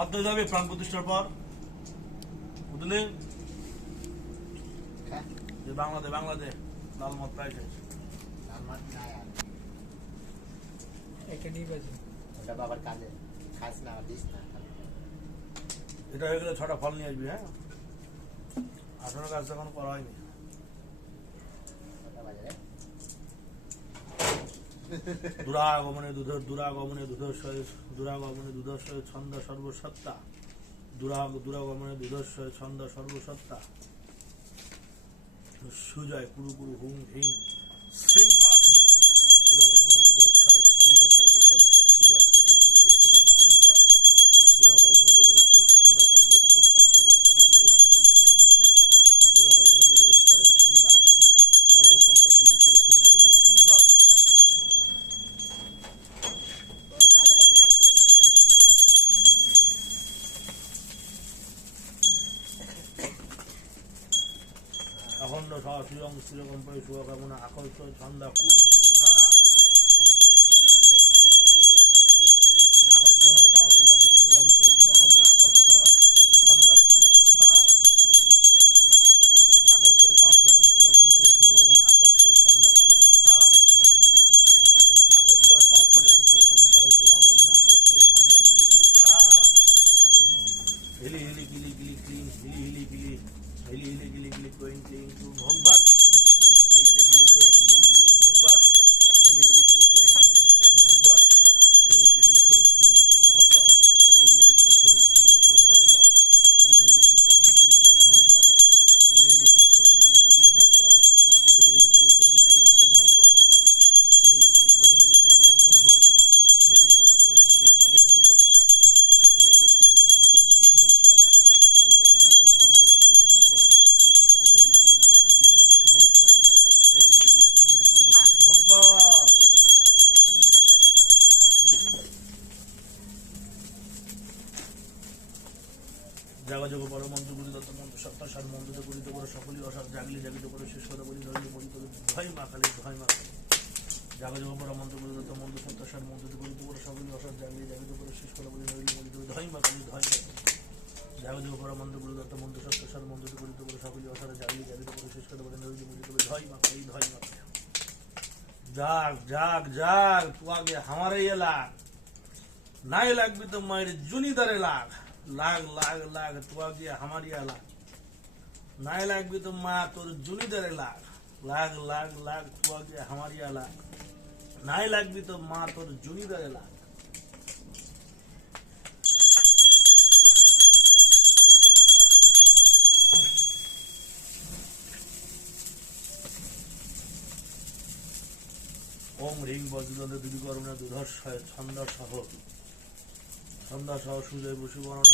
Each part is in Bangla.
মধ্য যাবে প্রাণ প্রতিষ্ঠার পর। বুঝলে? যে বাংলাদেশ বাংলাদেশ লাল মত প্রায় শেষ। ওটা বাবার কাজে খাস না দিস না। এটা হয়ে গেলে ছটা ফল নিয়ে আসবি হ্যাঁ? আঠারো কাজ এখন করা হয়নি। বাজারে দুরাগমনে দুধ দুরাগমনে দুধস্বয় দুরাগমনে দুধস্বয় ছন্দ সর্বসত্তা। দুরাগ দুরাগমনে দুধস্বয় ছন্দ সর্বসত্তা। সুজয় কুরু হুম হিং শ্রীপাঠ আকর্ষ ছন্দা কুরু গুরু সাহা হিলি হিলি গিলি গিলি ক্লিং হিলি হিলি গিলি হিলি হিলি গিলি গিলি ক্লিং ক্লুং ভাট প্রসাদ জাগলি জাগিত করে শেষ কথা বলি, ধরলি বলি তোকে ভয় মা খালি ভয় মা খালি। জাগজ বাবা মন্ত্র বলি দত্ত মন্ত্র সত্যাসার মন্ত্র বলি তোর সকলে প্রসাদ জাগলি জাগিত করে শেষ কথা বলি, ধরলি বলি তোকে ধয় মা খালি ধয় মা জাগজ বাবা মন্ত্র বলি দত্ত মন্ত্র সত্যাসার মন্ত্র বলি তোর সকলে প্রসাদ জাগলি জাগিত করে শেষ কথা বলি, ধরলি বলি তোকে ধয় মা খালি ধয় মা জাগ জাগ জাগ, তু আগে হামারে লাগ। নাই লাগবি তো মায়ের জুনিদারে লাগ। লাগ লাগ লাগ, তু আগে হামারিয়া লাগ। নাই লাগবি তো মা, তোর জুনিদারে লাগ লাগ লাগ লাগ তুয়াকে হামারিয়া লাগ নাই লাগবি তো মা, তোর জুনিদারে লাগ ওম রিং বজ্রদন্ত দুর্গর্মণা দুধর্ষ ছন্দ সহ ছন্দ সহ সুজয় বসু বর্ণ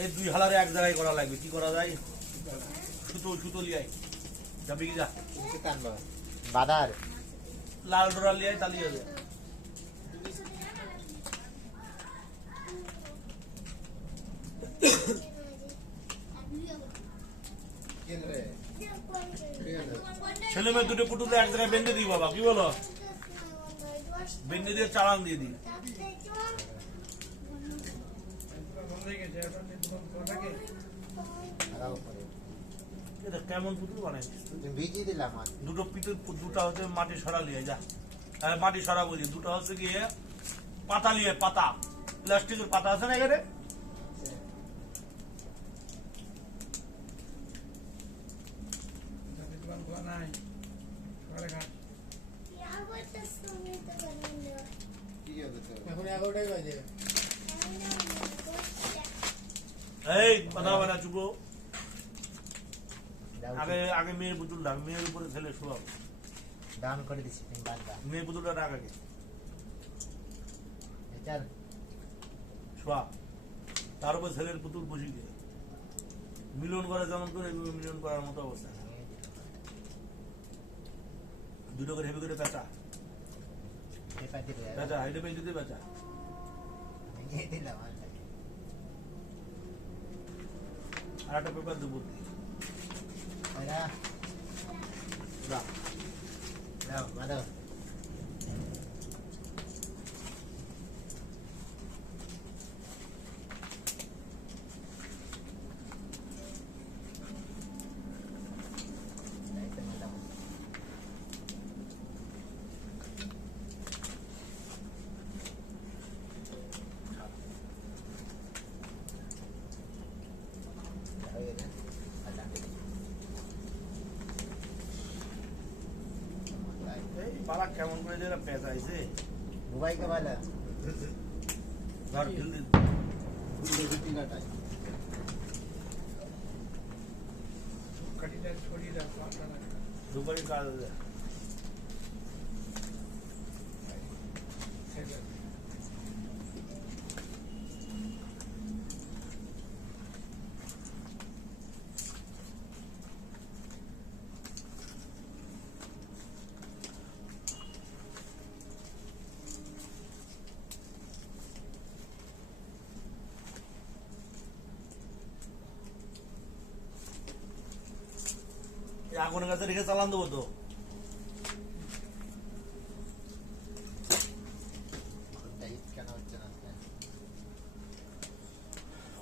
এই দুই হালারে এক জায়গায় করা লাগবে। কি করা যায়? সুতো সুতো লিয়াই। যাবি কি যা? বাদার। লাল ডোরা লিয়াই তালি হবে। ছেলে মেয়ে দুটো পুটুতে এক জায়গায় বেঁধে দিই বাবা কি বলো? বেঁধে দিয়ে চালান দিয়ে দিই এটা কেমন পুতুল বানাইছিস তুই? তুমি ভিজিয়ে দিলাম আজ। দুটো পিতুল দুটা হচ্ছে মাটি সরা নিয়ে যা। মাটি সরা বলি দুটো হচ্ছে গিয়ে পাতা লিয়ে পাতা। প্লাস্টিকের পাতা আছে না এখানে দোকান খোলা নাই সকালে ঘাট এখন এগারোটাই বাজে এই কথা বলা চুপো আগে আগে মেয়ের পুতুল ডাক মেয়ের উপরে ছেলে শোয়াব করে দিছি তুমি বাদ দাও। মেয়ে পুতুলটা ডাক আগে। শোয়া। তার উপর ছেলের পুতুল বসিয়ে দিয়ে। মিলন করা যেমন করে মিলন করার মতো অবস্থা। দুটো করে হেভি করে পেয়ে যদি বেচা ভেঙে দিলাম আলটা। আর একটা পেপার দেবো। ওরা রাখ দাও মাদো এই কেমন করে যে পেঁচা আইছে মোবাইল কে ভালো ধর ঢিল দে। কাঠিটা ছড়িয়ে দাও পাটা রাখা দুবারই কাজ আছে ছেড়ে দাও। আগুনের কাছে রেখে চালান দেবো তো। কেন হচ্ছে না?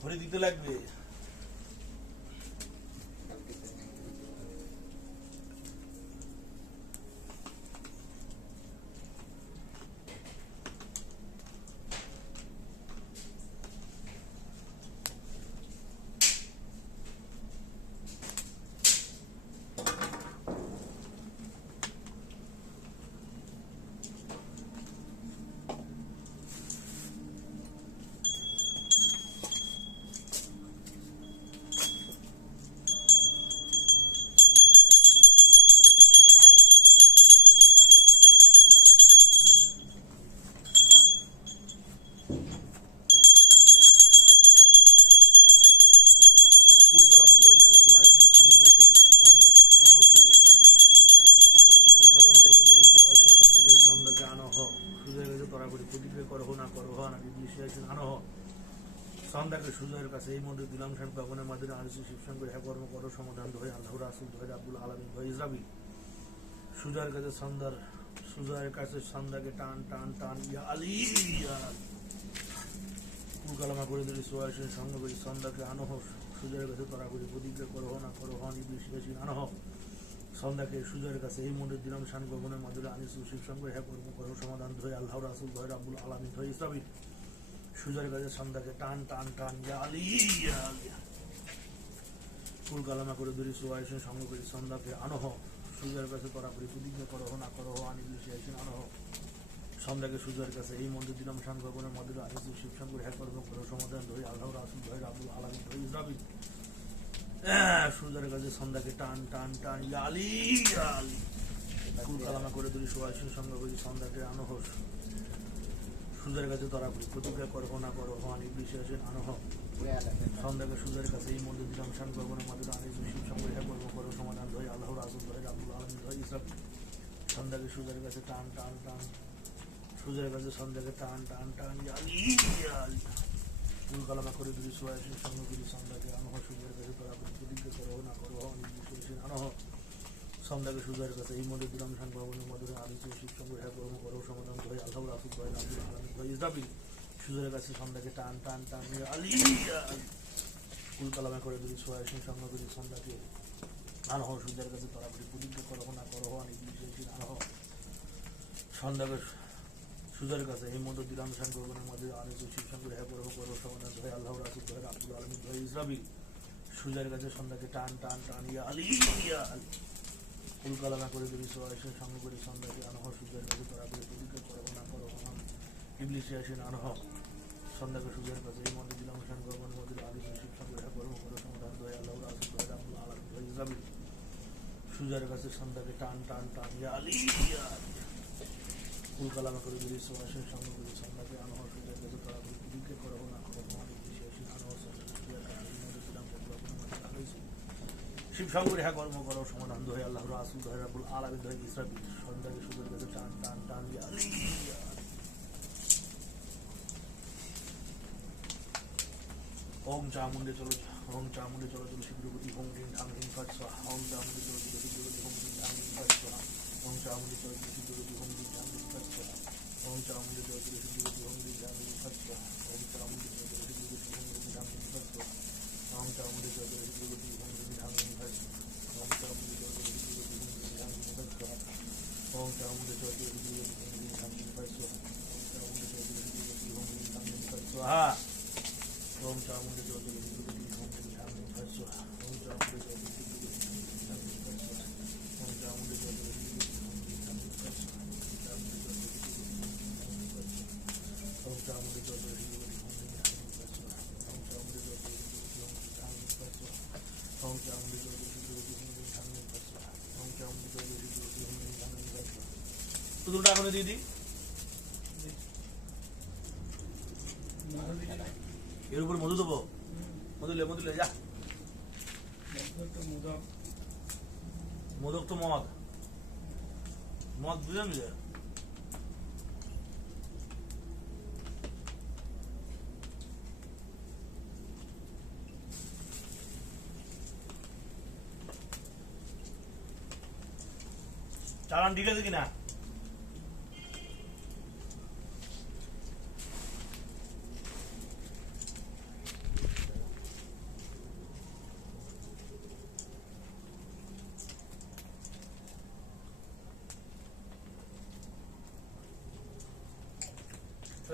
ঘুরে দিতে লাগবে। না বিদেশি আছেন আনো সন্ধ্যাকে সুজয়ের কাছে এই মধ্যে দিলাম সেন ভবনের মাধ্যমে আনিসি শিবসঙ্গের হ্যাঁ কর্ম করো, সমাধান ধরে আল্লাহ রাসুল ধরে আব্দুল আলমিন ধরে ইসরাবি। সুজয়ের কাছে সন্ধ্যার, সুজয়ের কাছে সন্ধ্যাকে টান টান টান, ইয়া আলী আলী। করে দিলে সোয়া সঙ্গে করি সন্ধ্যাকে আনো হোক সুজয়ের কাছে তোরা করি প্রতিজ্ঞা করো না, করো হন ইবলিশ বেশি আনো সন্ধ্যাকে সুজয়ের কাছে এই মন্দির দিলাম শান গগনের আনিস শিব সঙ্গে হ্যাঁ কর্ম করো, সমাধান ধরে আল্লাহ রাসুল ধরে আব্দুল আলমিন ধরে ইসলামিন সুজয়ের কাছে সন্ধ্যাকে টান টান টান ইয়া ফুল কালামা করে দিলি সোয়া এসে সঙ্গে করি সন্ধ্যাকে আনো হোক সুজয়ের কাছে করি করো না করো হন ইবলিশ বেশি আনো হোক সন্ধ্যাকে সুজয়ের কাছে এই মন্দির দিলাম শান ভবনের মধ্যে আনিস শিব সঙ্গে হ্যাঁ কর্ম করো, সমাধান ধরে আল্লাহ রাসুল ধরে আব্দুল আলমিন ধরে ইসলামিন সূর্যের কাছে সন্ধ্যাকে টান টান টান ইয়া আলী ফুল কালামা করে দিলি সোয়াশির সঙ্গে করি সন্ধ্যাকে আনো সূর্যের কাছে তোরা করি প্রতিজ্ঞা করব না করো হন ইবলিশ আসেন আনো হোক সন্ধ্যাকে সূর্যের কাছে এই মন্দির দিলাম। শান ভবনের মধ্যে আনিস শিব সঙ্গে হ্যাঁ কর্ম করো, সমাধান ধরে আল্লাহ রাসুল ধরে আব্দুল আলমিন ধরে ইসলাম সন্ধ্যাকে সূর্যের কাছে টান টান টান। সূর্যের কাছে সন্ধ্যাকে টান টান টান ফুল কালামা করে দিলি সোয়াশির সঙ্গে সন্ধ্যাকে আনো হোক সূর্যের কাছে তোরা করি প্রতিজ্ঞা করো, না করো হন ইবলিশ আসেন আনো সন্ধ্যাকে সূর্যের কাছে। এই মন্দির দিলাম শান ভবনের মধ্যে আনিস শিব সঙ্গে হ্যাঁ কর্ম করো সমাধান ধরে আল্লাহ রাসুল ধরে আব্দুল আলমিন সূর্যের কাছে সন্ধ্যাকে টান টান টান আলী ইয়া আলী। ফুল কালামা করে দিলি সোয়াশির সঙ্গে করি সন্ধ্যাকে আনো হোক সূর্যের কাছে তোরা করি প্রতিজ্ঞা করো, না করো ইবলিশ আসেন আনো সন্ধ্যাকে সুজের কাছে। এই মধ্যে দিলাম শান ভবনের মধ্যে আনিস শিব সঙ্গে হ্যাঁ করো করো সমাধান ধরে আল্লাহ রাসুল ধরে আব্দুল আলমিন ধরে ইসলামী সুজের কাছে সন্ধ্যাকে টান টান টান ইয়া আলী ইয়া আলী। ফুল করে দিবি সোয়াইশের সঙ্গে করে সন্ধ্যাকে আনহ সূর্যের কাছে তোরা করে প্রতিজ্ঞা করো না করো হন ইবলিশে আসেন আনহ, সন্ধ্যাকে সূর্যের কাছে এই মন্দির দিলাম শান ভবনের মধ্যে আদি শিব সঙ্গে হ্যাঁ করো করো সমাধান ধরে আল্লাহ ধরে আব্দুল আলমিন ধরে ইসলামী পূজার কাছে সন্ধ্যাকে টান টান টান, ইয়া আলী ইয়া আলী। কালামা করে বেরিয়ে সমাসের সামনে করে সন্ধ্যাকে আনোয়ার পূজার কাছে তারা করো না করো তোমাদের শিব শঙ্কর হ্যাঁ কর্ম করো সমাধান দোহে আল্লাহ রাসুল দোহে রাবুল আলামিন দোহে ইসরাবি সন্ধ্যাকে সুদের কাছে টান টান টান। ওম চামুন্ডে চলো, ওম চামুন্ডে চলো চলো ওম চামুন্ডে চলো চলো ওম চামুন্ডে চলো চলো ওম চামুন্ডে চলো চলো ওম চামুন্ডে চলো চলো শিবরূপতি ওম হিং ধাং হিং ফট স্বাহা ওম চামুন্ডে চলো চলো শিবরূপতি ওম হিং ধাং হিং ফট স্বাহা ওম চামুন্ডে চলো চলো শিবরূপতি ওম হিং ধাং হিং ফট স্বাহা ওম চামুন্ডে চলো চলো শিবরূপতি ওম হিং ধাং হিং ফট স্বাহা ওম চামুন্ডে চলো চলো শিবরূপতি ওম হিং ধাং হিং ফট স্বাহা ওম চামুন্ডে চলো চলো শিবরূপতি ওম হিং ধাং হিং ফট স্বাহা ওম চামুন্ডে চলো চলো শিবরূপতি ওম হিং ধাং হিং ফট স্বাহা ওম চামুন্ডে চলো চলো শিবরূপতি ওম হিং ধাং হিং ফট স্বাহা ওম চামুন্ডে চলো চলো শিবরূপতি ওম হিং ধাং হিং ফট স্বাহা ওম চামুন্ডে চলো চলো শিবরূপতি ওম হিং ধাং হিং ফট স্বাহা ওম চামুন্ডে চলো চলো শিবরূপতি ওম হিং ধাং হিং ফট স্বাহা ওম চামুন্ডে চলো চলো শিবরূপতি ওম হিং ধাং হিং ফট স্বাহা তো দুটো এখন দিয়ে দিই। মধু। এর উপর মধু দেবো। মধুলে যা মধু একটু মোদক মোদক তো মদ। মদ বুঝলেন যে ঠিক আছে কিনা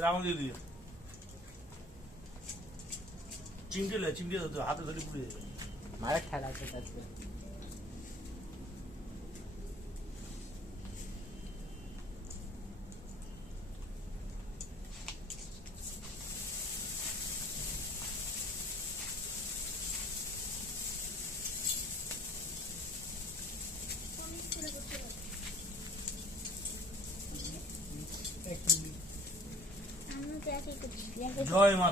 রাউন্ড দিয়ে দিয়ে চিমটে চিমটে হাতে ধরে পুড়ে যাবে মারা খেলা আছে জয় মা